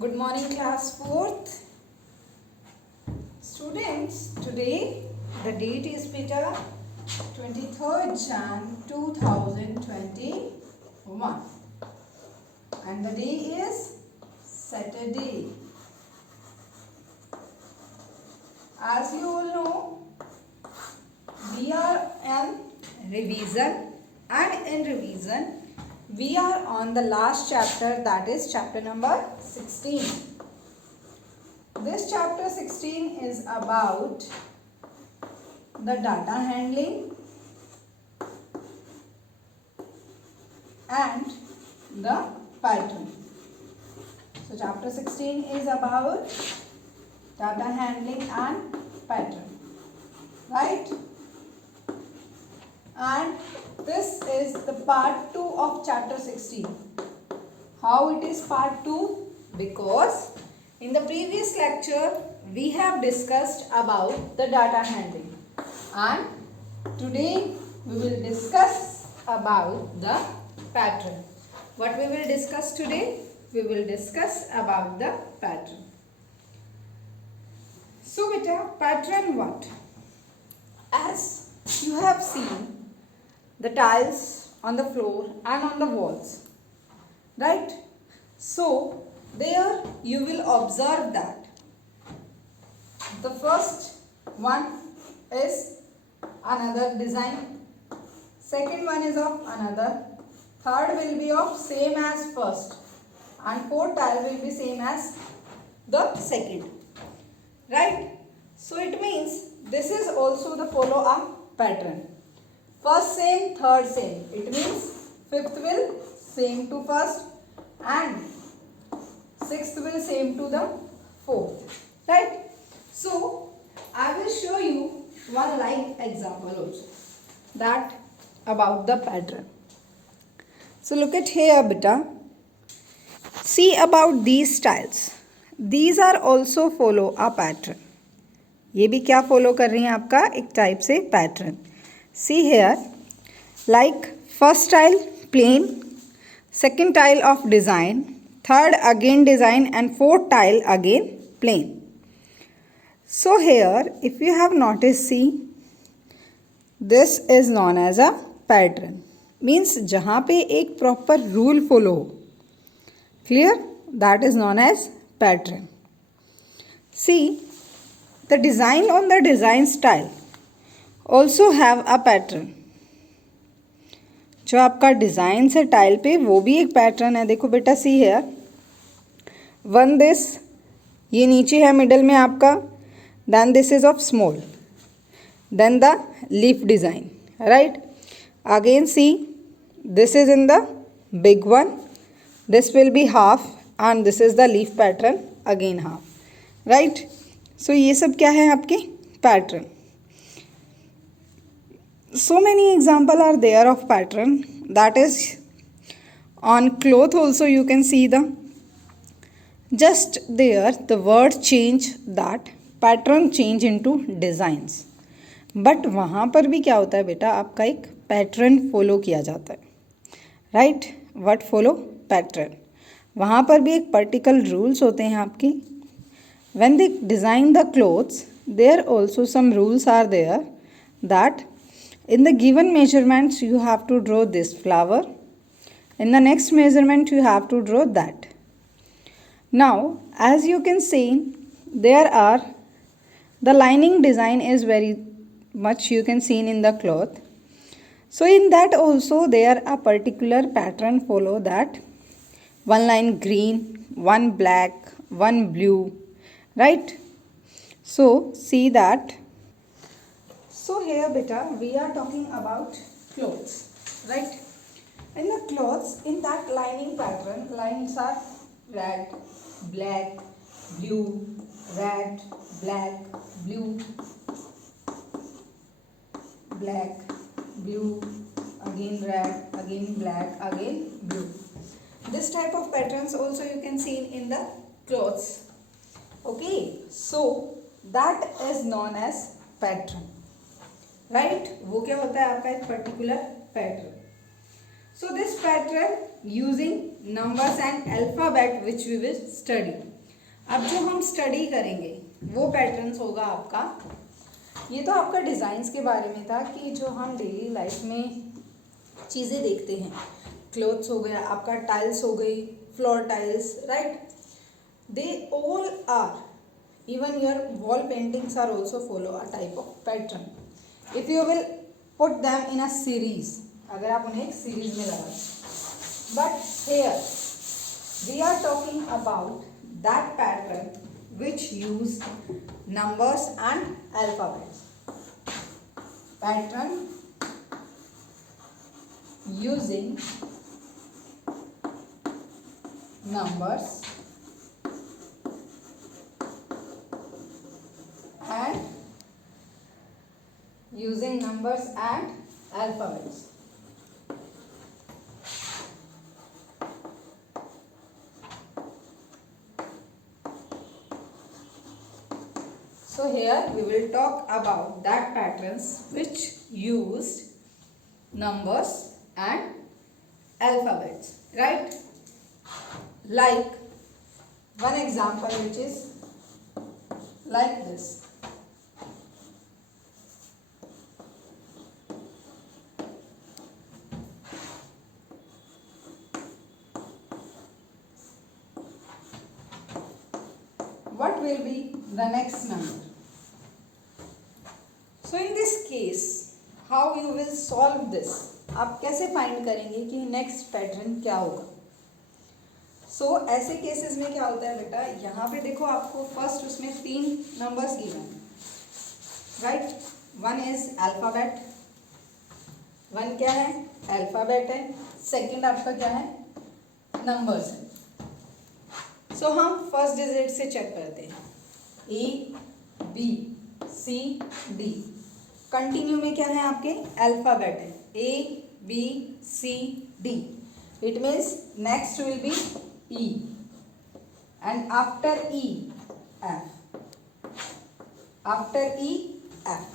Good morning, class 4th. Students, today the date is beta 23rd Jan 2021 and the day is Saturday. As you all know, we are in revision and in revision we are on the last chapter, that is chapter number 16. This chapter 16 is about the data handling and the pattern. So chapter 16 is about data handling and pattern, right? And this is the part 2 of chapter 16. How it is part 2? Because in the previous lecture we have discussed about the data handling and today we will discuss about the pattern. What we will discuss today? We will discuss about the pattern. So beta, pattern what? As you have seen the tiles on the floor and on the walls, right? So there you will observe that the first one is another design, second one is of another, third will be of same as first and fourth tile will be same as the second, right? So it means this is also the follow a pattern. First same, third same. It means fifth will same to first and sixth will same to the fourth, right? So I will show you one live example also, that about the pattern. So look at here beta. See about these tiles. These are also follow a pattern. ये भी क्या follow कर रही हैं आपका एक type से pattern. See here, like first tile plain, second tile of design, third again design and fourth tile again plain. So here if you have noticed, see, this is known as a pattern. Means जहाँ पे एक proper rule follow हो, clear? That is known as pattern. See, the design on the design style also have a pattern. जो आपका design से tile पे वो भी एक पैटर्न है. देखो बेटा, सी हेयर वन दिस, ये नीचे है मिडल में आपका, then this is of small, then the leaf design, right. Again see, this is in the big one, this will be half and this is the leaf pattern again half, right. So ये सब क्या है आपके pattern. So many examples are there of pattern. That is, on cloth also you can see the just there the word change, that pattern change into designs. But वहाँ पर भी क्या होता है बेटा, आपका एक पैटर्न फॉलो किया जाता है, राइट. What follow? पैटर्न. वहाँ पर भी एक पर्टिकुलर रूल्स होते हैं आपके. When they design the clothes, there also some rules are there that in the given measurements you have to draw this flower, in the next measurement you have to draw that. Now as you can see, there are the lining design is very much you can see in the cloth. So in that also there a particular pattern follow, that one line green, one black, one blue, right. So see that. So here beta, we are talking about clothes, right. In the clothes, in that lining pattern, lines are red, black, blue, red, black, blue, black, blue, again red, again black, again blue. This type of patterns also you can see in the clothes. Okay, so that is known as pattern, right. वो क्या होता है आपका एक particular pattern. So this pattern using numbers and alphabet which we will study. अब जो हम study करेंगे वो पैटर्न्स होगा आपका, ये तो आपका डिज़ाइंस के बारे में था कि जो हम डेली लाइफ में चीज़ें देखते हैं, क्लोथ्स हो गया आपका, टाइल्स हो गई, floor tiles, right, they all are, even your wall paintings are also follow a type of pattern. If you will put them in a series, अगर आप उन्हें एक सीरीज में लगा, but here we are talking about that pattern which use numbers and alphabets. Pattern using numbers and using numbers and alphabets. So here we will talk about that patterns which used numbers and alphabets, right? Like one example which is like this. What will be the next number? So in this case, how you will solve this? आप कैसे find करेंगे कि next pattern क्या होगा? सो ऐसे cases में क्या होता है बेटा, यहाँ पे देखो आपको फर्स्ट उसमें 3 नंबर्स गिवन है, right, one is alphabet, one क्या है, अल्फाबेट है, सेकंड आपका क्या है, नंबर्स है. सो हम फर्स्ट डिजिट से चेक करते हैं, A B C D, continue में क्या है आपके, अल्फाबेट है, A B C D, it means next will be E and after E F, after E F.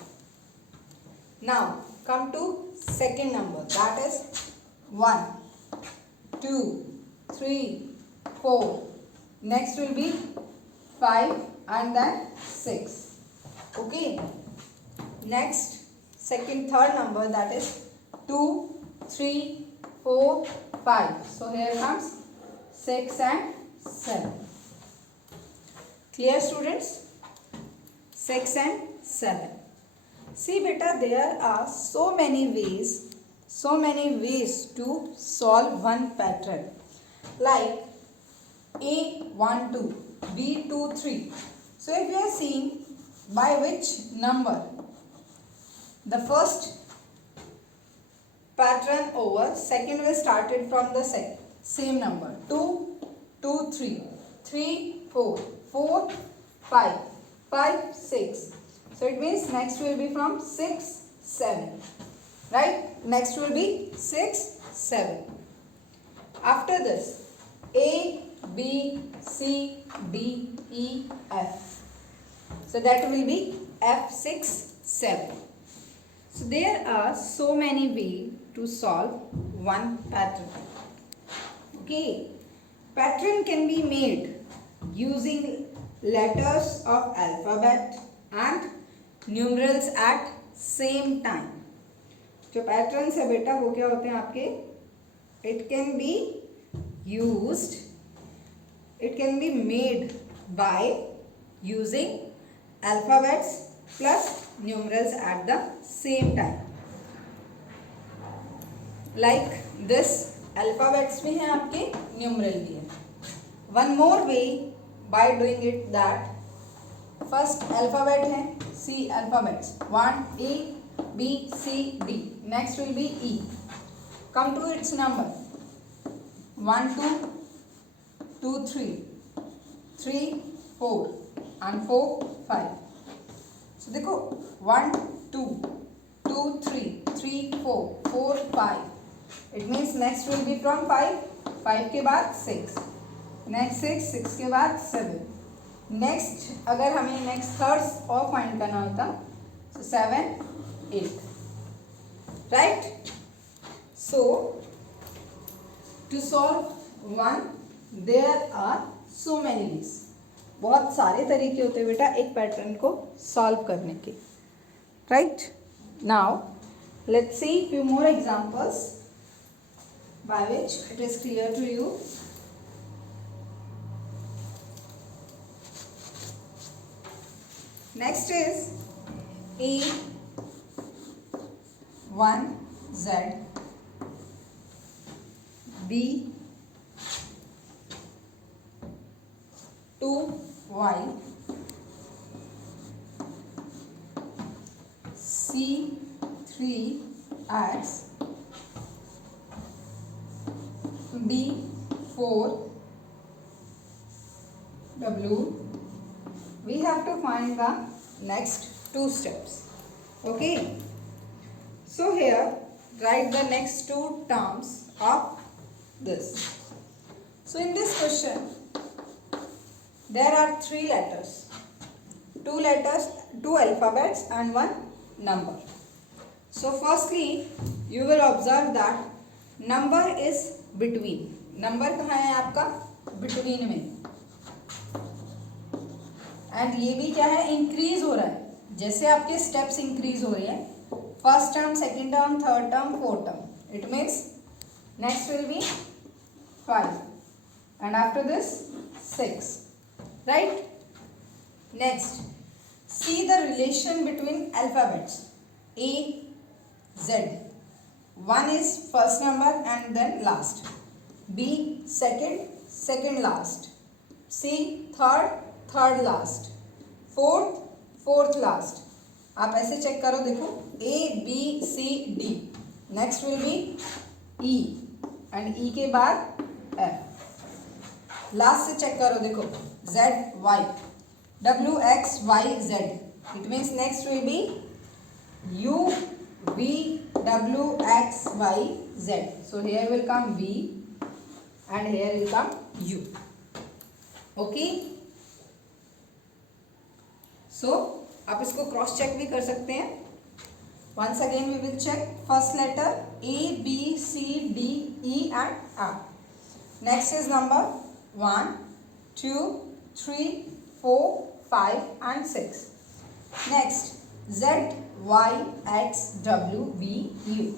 Now come to second number, that is 1 2 3 4, next will be 5 and then 6. Okay, next second third number, that is 2 3 4 5. So here comes 6 and 7. Clear students? 6 and 7. See beta, there are so many ways to solve one pattern. Like A12, B23. So if you are seeing by which number the first pattern over, second will started from the same number, 2 2 3 3 4 4 5 5 6. So it means next will be from 6 7, right, next will be 6 7. After this A B C D E F, so that will be F 6 7. So there are so many ways to solve one pattern. Okay, pattern can be made using letters of alphabet and numerals at same time. जो patterns है बेटा वो क्या होते हैं आपके, it can be used, it can be made by using alphabets plus numerals at the same time. Like this, alphabets भी हैं आपके, न्यूमरल भी है. One more way by doing it, that first alphabet है, see alphabets 1 A B C D, next will be E, come to its number 1 2 2 3 3 4 and 4 5. So देखो 1 2 2 3 3 4 4 5, it means next will be from 5 5 के बाद 6, next 6 6 के बाद 7, next अगर हमें next third और find करना होता तो 7 8, right. So to solve one there are so many ways. बहुत सारे तरीके होते हैं बेटा एक पैटर्न को सॉल्व करने के, right. Now let's see few more examples by which it is clear to you. Next is A1Z B2Y C3X D4W. We have to find the next two steps. Okay. So here write the next two terms of this. So in this question there are three letters, two alphabets and one number. So firstly you will observe that number is between. number कहाँ है आपका? between में. And ये भी क्या है? Increase हो रहा है. जैसे आपके स्टेप्स इंक्रीज हो रहे हैं, first term, second term, third term, fourth term, it means next will B 5 and after this 6, right. Next see the relation between alphabets A Z. 1 is first number and then last, B second last, C third last, fourth last. आप ऐसे check करो, देखो A B C D, next will be E and E के बाद F. Last से check करो, देखो Z Y W X Y Z, it means next will B U V W X Y Z. So here will come V and here will come U. Okay. So आप इसको cross check भी कर सकते हैं. Once again we will check first letter A B C D E and R. Next is number 1 2 3 4 5 and 6. Next Z Y X W V U,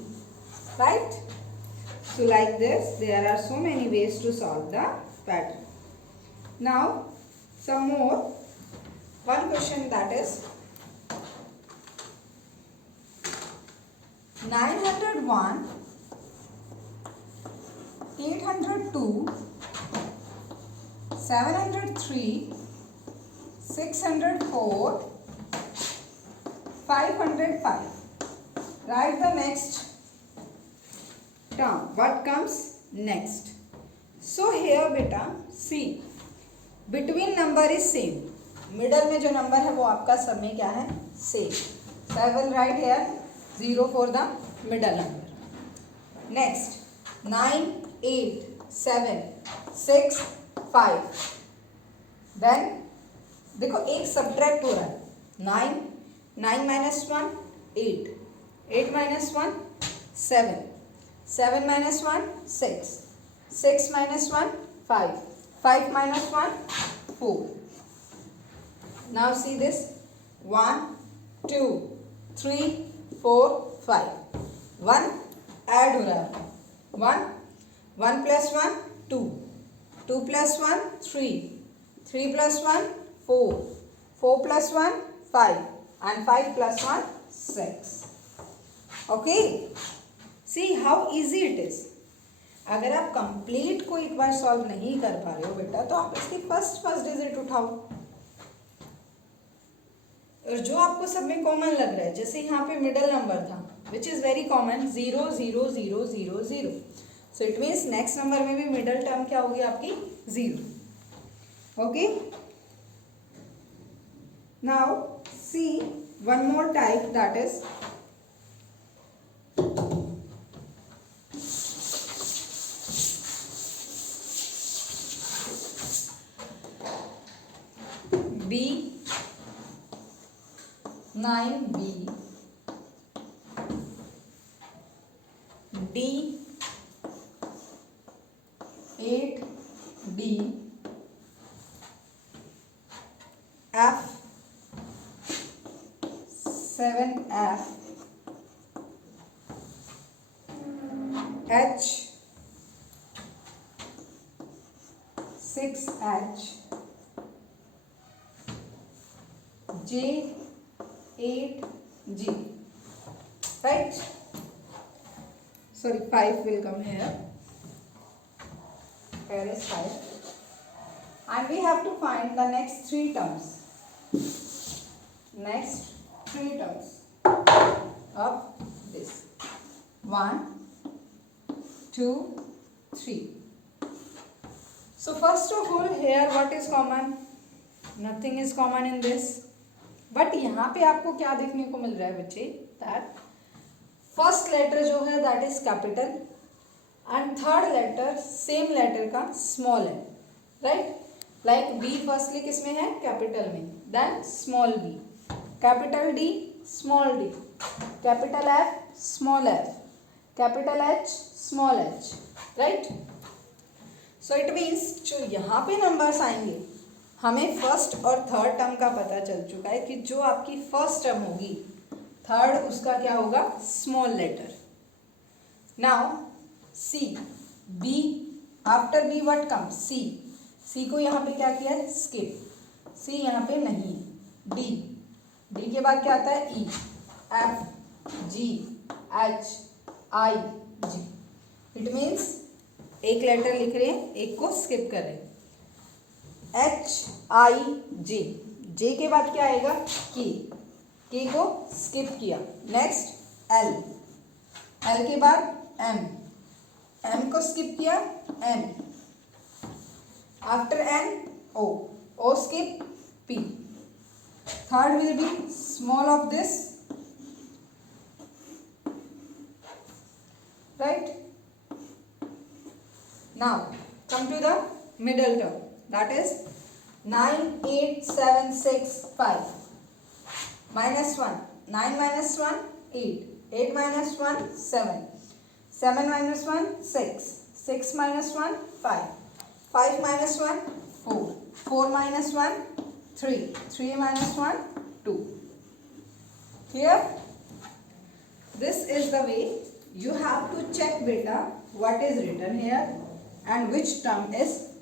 right. So like this there are so many ways to solve the pattern. Now some more, one question, that is 901 802 703 604 505. Write the next term. What comes next? So here beta see, between number is same. Middle में जो number है वो आपका सब में क्या है? Same. So I will write here 0 for the middle number. Next 9 8 7 6 5. Then देखो एक सब्ट्रैक्ट हो रहा है. 9 minus 1 8, 8 minus 1 7, 7 minus 1 6, 6 minus 1 5, 5 minus 1 4. Now see this 1 2 3 4 5. 1 add हो रहा है. 1 plus 1 2, 2 plus 1 3, 3 plus 1 4, 4 plus 1 5 and 5 plus 1 6. Okay, see how easy it is. अगर आप कंप्लीट को एक बार सॉल्व नहीं कर पा रहे हो बेटा, तो आप इसकी फर्स्ट डिजिट उठाओ और जो आपको सब में कॉमन लग रहा है, जैसे यहाँ पे मिडल नंबर था which is very common 0 0 0 0 0. So it means next number में भी मिडल टर्म क्या होगी आपकी? 0. Okay. Now see one more type, that is B9B D8D H, 6H, J, 8G, right? Sorry, 5 will come here. Here is 5. And we have to find the next 3 terms. Next 3 terms of this. 1, 2, 3. So first of all, here what is common? Nothing is common in this. But यहाँ पे आपको क्या देखने को मिल रहा है बच्चे? That first letter जो है that is capital and third letter same letter का small है, right? Like B firstly किस में है? Capital में. Then small b, capital D, small d, capital F, small f, capital H, small h, right? So it means जो यहाँ पे numbers आएंगे, हमें फर्स्ट और थर्ड टर्म का पता चल चुका है कि जो आपकी फर्स्ट टर्म होगी, थर्ड उसका क्या होगा? Small letter. Now see, B, after B what come? C. C को यहाँ पे क्या किया है? स्किप. सी यहाँ पे नहीं है. डी, डी के बाद क्या आता है? E, F, G, H, I, G. It means एक लेटर लिख रहे हैं, एक को स्किप कर रहे हैं. एच, आई, जे. जे के बाद क्या आएगा? के. के को स्किप किया. Next L. एल के बाद एम. एम को स्किप किया. N. After N O. O skip P. Third will be small of this, right? Now come to the middle term, that is 9, 8, 7, 6, 5. Minus 1. 9 minus 1, 8. 8 minus 1, 7. 7 minus 1, 6. 6 minus 1, 5. 5 minus 1, 4. 4 minus 1, 3. 3 minus 1, 2. Here, this is the way you have to check beta what is written here and which term is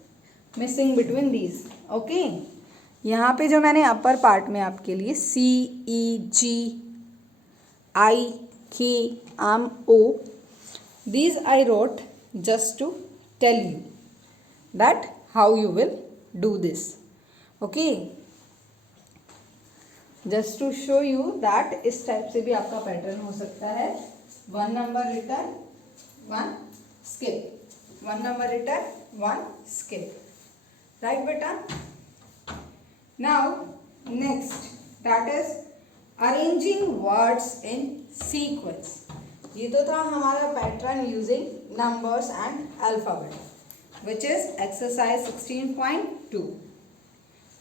missing between these. Okay, यहाँ पे जो मैंने upper part में आपके लिए C, E, G, I, K, M, O, these I wrote just to tell you that how you will do this. Okay, just to show you that इस type से भी आपका पैटर्न हो सकता है. 1 number return, 1 skip. 1 number return, 1 skip. Right beta? Now next, that is arranging words in sequence. ये तो था हमारा pattern using numbers and alphabet, which is exercise 16.2.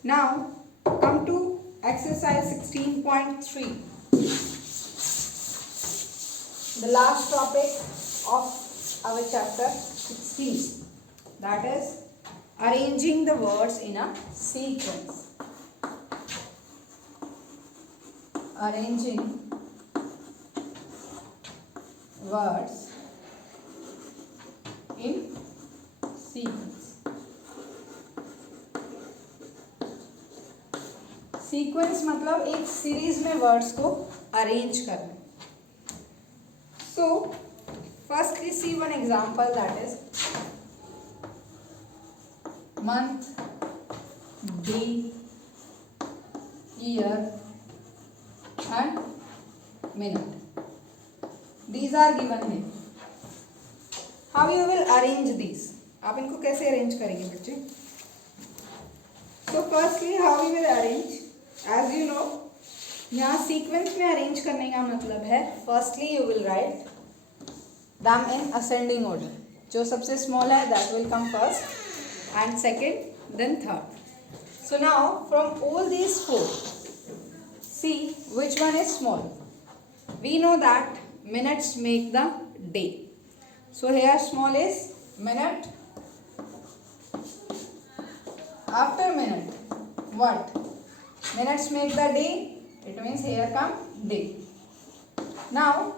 Now come to exercise 16.3. The last topic of our chapter 16, that is arranging the words in a sequence. Arranging words in sequence. Sequence मतलब एक series में words को arrange करना. So firstly see one example, that is month, day, year and minute. These are given here. How you will arrange these? आप इनको कैसे arrange करेंगे बच्चे? So firstly how you will arrange, as you know, यहाँ sequence में arrange करने का मतलब है firstly you will write them in ascending order. जो सबसे स्मॉल है that will come first and second then third. So now from all these four, see which one is small. We know that minutes make the day. So here small is minute. After minute, what? Minutes make the day. It means here come day. Now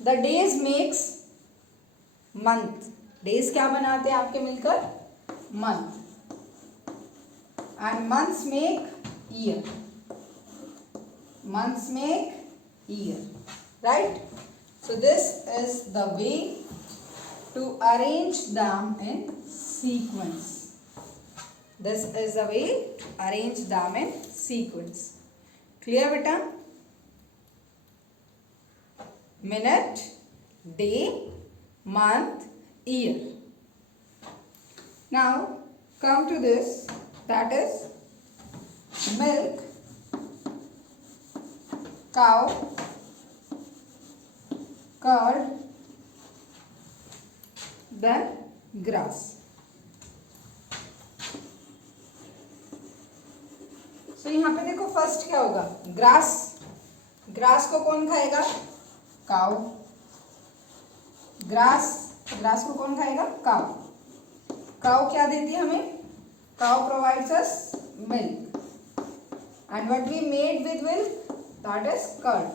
the days makes month, days क्या बनाते हैं आपके मिलकर, month, and months make year, months make year, right? So this is the way to arrange them in sequence. This is the way to arrange them in sequence. Clear beta? Minute, day, month, year. Now come to this, that is milk, cow, curd, then grass. So यहाँ पे देखो first क्या होगा, grass, grass को कौन खाएगा, cow, grass, grass को कौन खाएगा, काउ, काउ क्या देती है हमें, cow provides us milk, and what we made with milk, that is curd.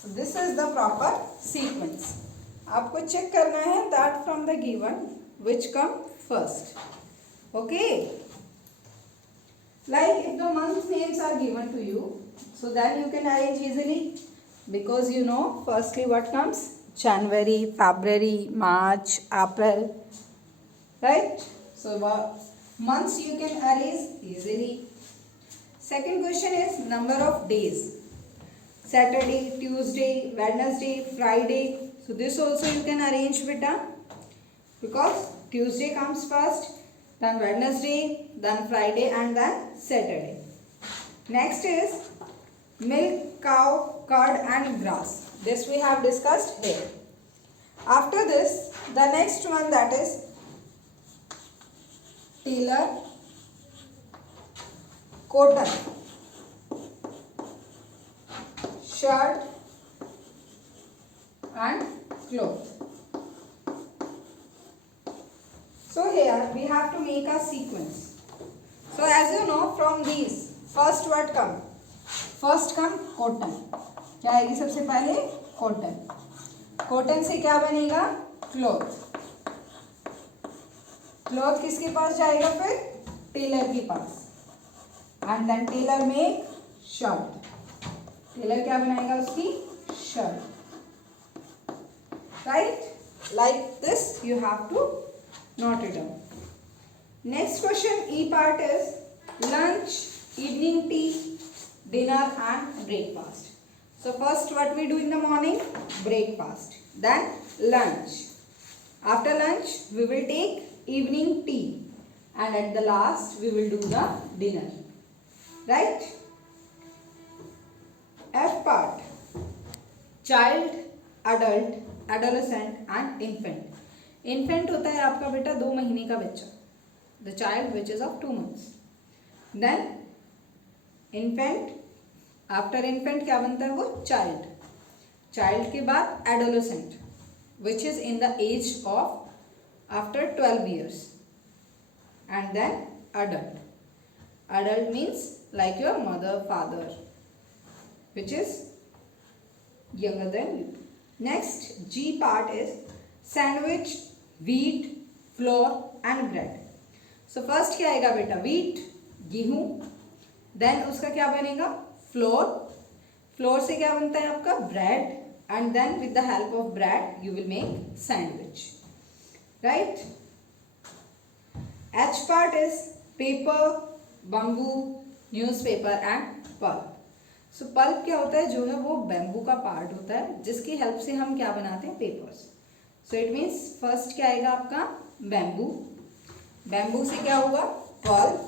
So this is the proper sequence. आपको चेक करना है that from the given which come first. Okay. Like if the month names are given to you, so then you can arrange easily, because you know firstly what comes, January, February, March, April, right? So months you can arrange easily. Second question is number of days, Saturday, Tuesday, Wednesday, Friday. So this also you can arrange beta, because Tuesday comes first, then Wednesday, then Friday, and then Saturday. Next is milk, cow, curd, and grass. This we have discussed here. After this, the next one, that is tailor, cotton, shirt, and cloth. So here we have to make a sequence. So as you know from these, first what come? First come cotton. क्या आएगी सबसे पहले, cotton. Cotton से क्या बनेगा, cloth. Cloth किसके पास जाएगा फिर, टेलर के पास, and then tailor make shirt. Tailor क्या बनाएगा उसकी, shirt, right? Like this you have to note it down. Next question, E part is lunch, evening tea, dinner and breakfast. So first what we do in the morning, breakfast, then lunch. After lunch we will take evening tea, and at the last we will do the dinner, right? F part, child, adult, adolescent and infant. Infant होता है आपका बेटा 2 महीने का बच्चा, the child which is of 2 months. Then infant, after infant क्या बनता है वो, child. Child के बाद adolescent which is in the age of after 12 years, and then adult. Adult means like your mother, father, which is younger than you. Next, G part is sandwich, wheat, flour and bread. So first क्या आएगा बेटा, wheat, गेहूं, then उसका क्या बनेगा, flour. Flour से क्या बनता है आपका, bread, and then with the help of bread you will make sandwich, right? H part is paper, bamboo, newspaper and pulp. So pulp क्या होता है, जो है वो बैम्बू का पार्ट होता है जिसकी हेल्प से हम क्या बनाते हैं, papers. So it means first क्या आएगा आपका, बैम्बू. बैम्बू से क्या हुआ, pulp.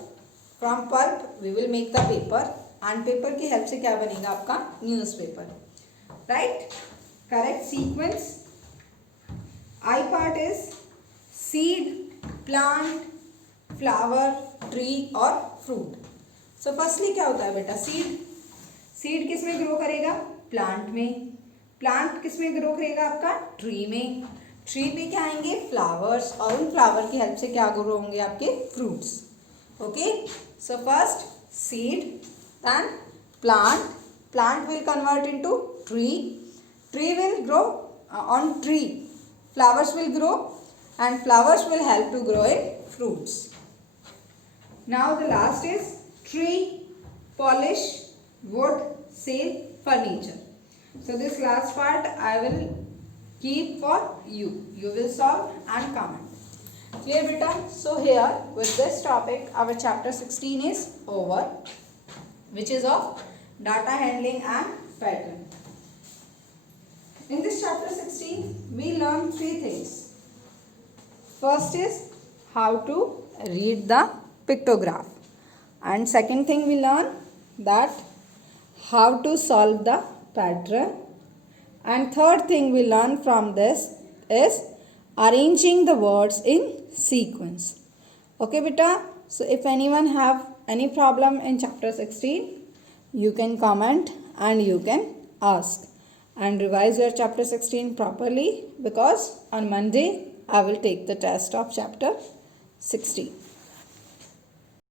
From pulp we will make the paper, and paper की हेल्प से क्या बनेगा आपका, newspaper, right? Correct sequence. I part is seed, plant, flower, tree और फ्रूट. सो फर्स्टली क्या होता है बेटा, सीड. सीड किस में ग्रो करेगा, प्लांट में. प्लांट किस में ग्रो करेगा आपका, ट्री में. ट्री पे क्या आएंगे, फ्लावर्स, और उन फ्लावर की हेल्प से क्या ग्रो होंगे आपके, fruits. Okay, so first seed, then plant. Plant will convert into tree. Tree will grow on tree. Flowers will grow and flowers will help to grow in fruits. Now the last is tree, polish, wood, sail, furniture. So this last part I will keep for you. You will solve and comment. Clear beta? So here with this topic our chapter 16 is over, which is of data handling and pattern. In this chapter 16 we learn three things. First is how to read the pictograph, and second thing we learn that how to solve the pattern, and third thing we learn from this is arranging the words in sequence. Okay beta, so if anyone have any problem in chapter 16, you can comment and you can ask, and revise your chapter 16 properly, because on Monday I will take the test of chapter 16.